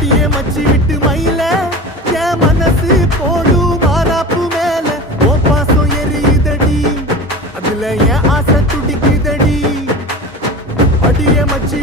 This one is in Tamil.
அடியே மச்சி விட்டு மயில என் மனசு போடு மாறாப்பு மேல ஓ பாசம் எரியுதடி அதுல என் ஆசை துடிக்குதடி அடியே மச்சி